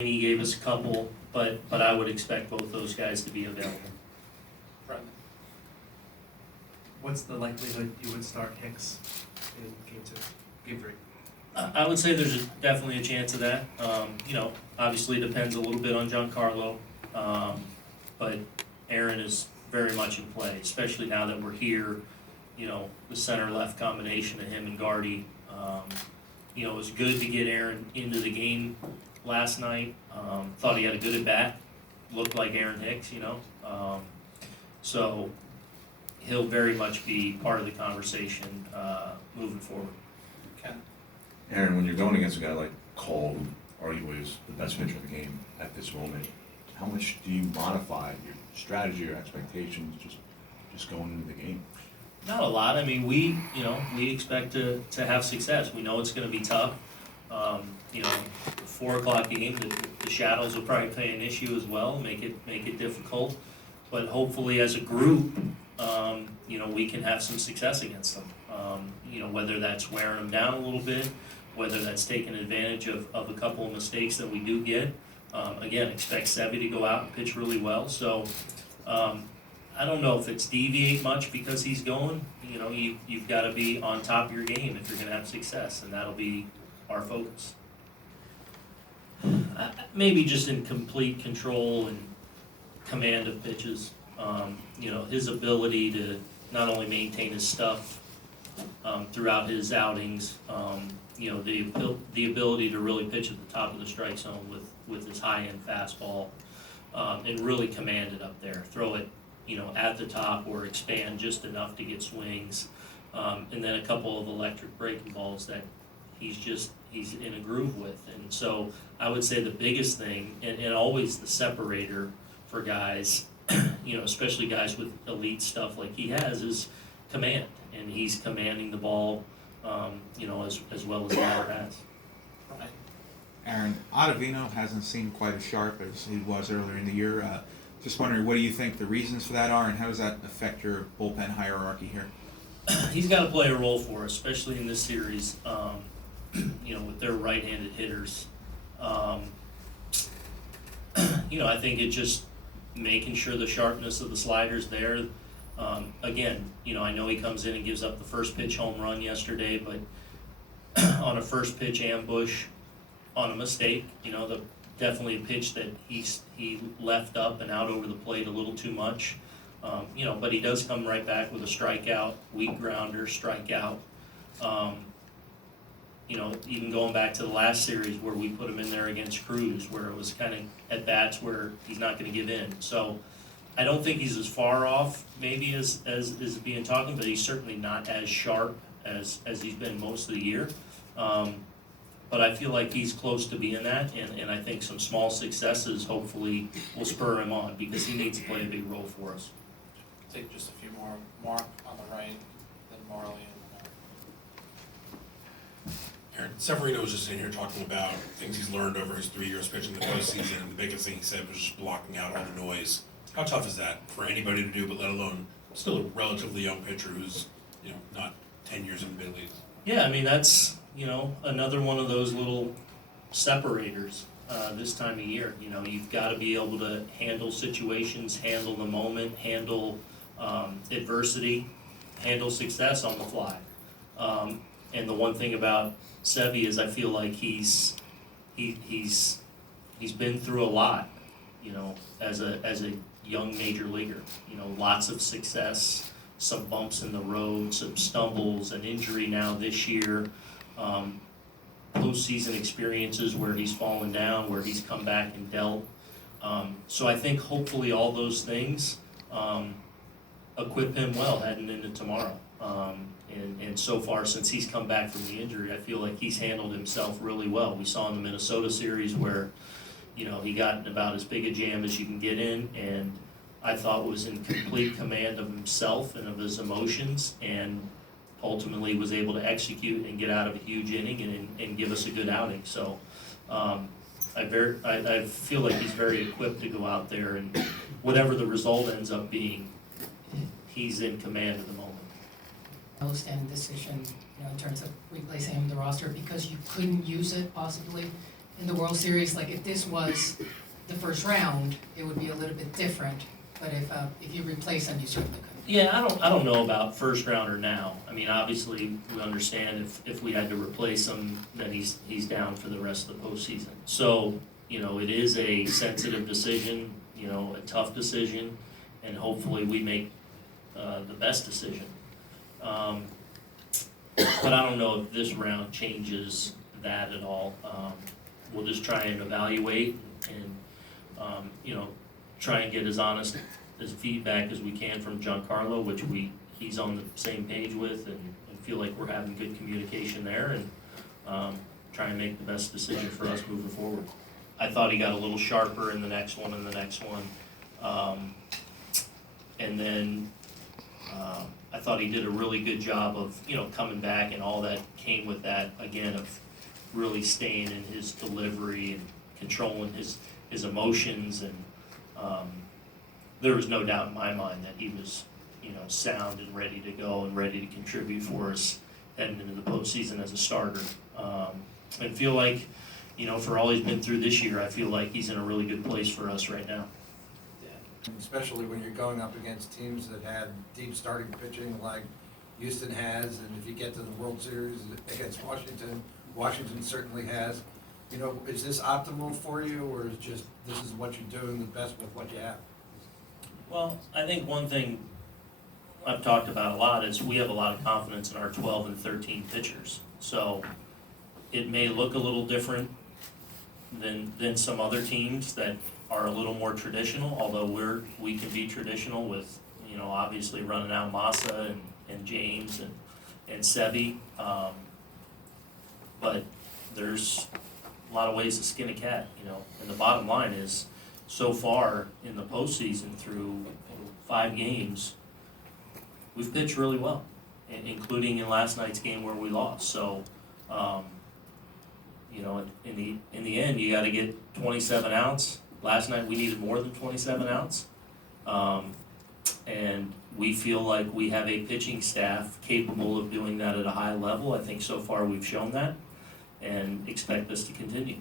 He gave us a couple, but I would expect both those guys to be available. Brendan. What's the likelihood you would start Hicks in game 3? I would say there's definitely a chance of that. Obviously depends a little bit on Giancarlo, but Aaron is very much in play, especially now that we're here. The center-left combination of him and Gardy. It was good to get Aaron into the game last night. Thought he had a good at-bat. Looked like Aaron Hicks, so he'll very much be part of the conversation moving forward. Ken. Aaron, when you're going against a guy like Cole, who arguably is the best pitcher of the game at this moment, how much do you modify your strategy or expectations just going into the game? Not a lot. I mean, we expect to have success. We know it's going to be tough. 4 o'clock game, the shadows will probably play an issue as well, make it difficult. But hopefully, as a group, we can have some success against them. Whether that's wearing them down a little bit, whether that's taking advantage of a couple of mistakes that we do get. Again, expect Sevy to go out and pitch really well. So I don't know if it's deviate much because he's going. You've got to be on top of your game if you're going to have success, and that'll be our focus. Maybe just in complete control and command of pitches. His ability to not only maintain his stuff throughout his outings, the ability to really pitch at the top of the strike zone with his high-end fastball and really command it up there. Throw it, at the top or expand just enough to get swings, and then a couple of electric breaking balls that he's in a groove with. And so I would say the biggest thing, and always the separator for guys, especially guys with elite stuff like he has, is command. And he's commanding the ball, as well as he ever has. Right. Aaron, Ottavino hasn't seemed quite as sharp as he was earlier in the year. Just wondering, what do you think the reasons for that are, and how does that affect your bullpen hierarchy here? He's got to play a role for us, especially in this series, with their right-handed hitters. I think it's just making sure the sharpness of the slider's there. Again, I know he comes in and gives up the first pitch home run yesterday, but on a first pitch ambush, on a mistake, definitely a pitch that he left up and out over the plate a little too much. But he does come right back with a strikeout, weak grounder, strikeout. Even going back to the last series where we put him in there against Cruz, where it was kind of at bats where he's not going to give in. So I don't think he's as far off maybe as being talking, but he's certainly not as sharp as he's been most of the year. But I feel like he's close to being that, and I think some small successes hopefully will spur him on because he needs to play a big role for us. Take just a few more. Mark on the right, then Marley. Aaron, Severino was just in here talking about things he's learned over his 3 years pitching the postseason, and the biggest thing he said was just blocking out all the noise. How tough is that for anybody to do, but let alone still a relatively young pitcher who's, not 10 years in the big leagues? Yeah, I mean, that's, another one of those little separators this time of year. You've got to be able to handle situations, handle the moment, handle adversity, handle success on the fly. And the one thing about Sevy is I feel like he's been through a lot, as a young major leaguer. Lots of success, some bumps in the road, some stumbles, an injury now this year, postseason experiences where he's fallen down, where he's come back and dealt. So I think hopefully all those things equip him well heading into tomorrow. And so far, since he's come back from the injury, I feel like he's handled himself really well. We saw in the Minnesota series where, he got in about as big a jam as you can get in, and I thought was in complete command of himself and of his emotions, and ultimately was able to execute and get out of a huge inning and give us a good outing. So I feel like he's very equipped to go out there, and whatever the result ends up being, he's in command of the moment. Outstanding decision, in terms of replacing him in the roster because you couldn't use it possibly in the World Series, like if this was the first round, it would be a little bit different, but if you replace him, you certainly couldn't. Yeah, I don't know about first rounder now. I mean, obviously, we understand if we had to replace him, then he's down for the rest of the postseason. So, you know, it is a sensitive decision, you know, a tough decision, and hopefully we make the best decision. But I don't know if this round changes that at all. We'll just try and evaluate and you know, try and get as honest as feedback as we can from Giancarlo, which he's on the same page with, and feel like we're having good communication there, and try and make the best decision for us moving forward. I thought he got a little sharper in the next one and the next one. And then I thought he did a really good job of, you know, coming back, and all that came with that, again, of really staying in his delivery and controlling his emotions, and there was no doubt in my mind that he was, you know, sound and ready to go and ready to contribute for us heading into the postseason as a starter. And feel like, you know, for all he's been through this year, I feel like he's in a really good place for us right now. Especially when you're going up against teams that had deep starting pitching like Houston has, and if you get to the World Series against Washington, Washington certainly has. You know, is this optimal for you, or is just this is what you're doing the best with what you have? Well, I think one thing I've talked about a lot is we have a lot of confidence in our 12 and 13 pitchers. So it may look a little different than some other teams that are a little more traditional, although we can be traditional with, you know, obviously running out Massa and James and Sebi. But there's a lot of ways to skin a cat, you know, and the bottom line is, so far in the postseason through 5 games, we've pitched really well, including in last night's game where we lost. So, you know, in the end, you got to get 27 outs. Last night we needed more than 27 outs, and we feel like we have a pitching staff capable of doing that at a high level. I think so far we've shown that, and expect this to continue.